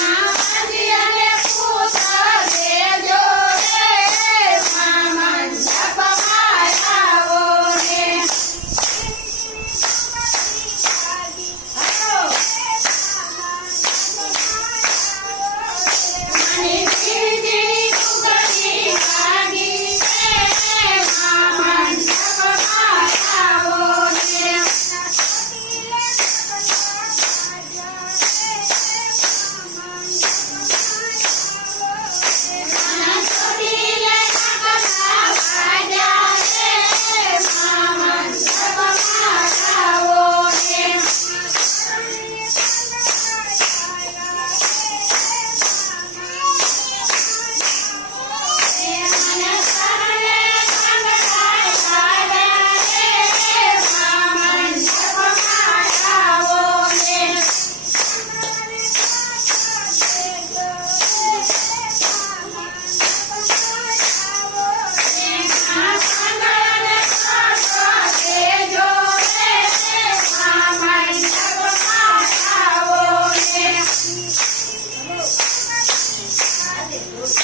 house. Veja,